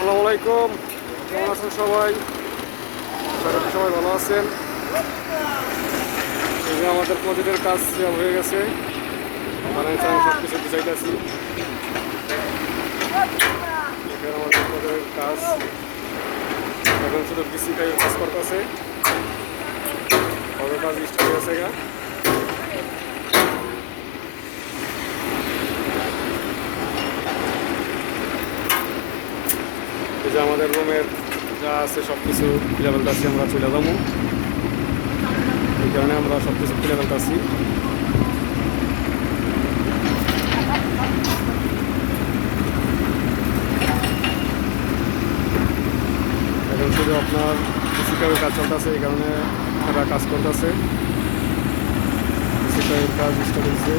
আসসালামু আলাইকুম, কেমন আছেন সবাই? সবাই ভালো আছেন। এই যে আমাদের প্রজেক্টের কাজ হয়ে গেছে, মানে আমি সব কিছু বুঝাইতেছি। এখানে আমাদের প্রজেক্টের কাজ এখন শুধু পিসি কাজ করতেছে, কবে কাজ স্টার্ট হয়ে গেছে গা। এই যে আমাদের রুমের যা আছে সব কিছু খুলে ফেলতেছি, আমরা চলে যাবো। এই কারণে আমরা সব কিছু খুলে ফেলতেছি। এখন শুধু আপনার কৃষিকাজের কাজ চলতেছে, এই কারণে তারা কাজ করতেছে। কৃষিকাজের কাজ স্টার্ট হয়েছে।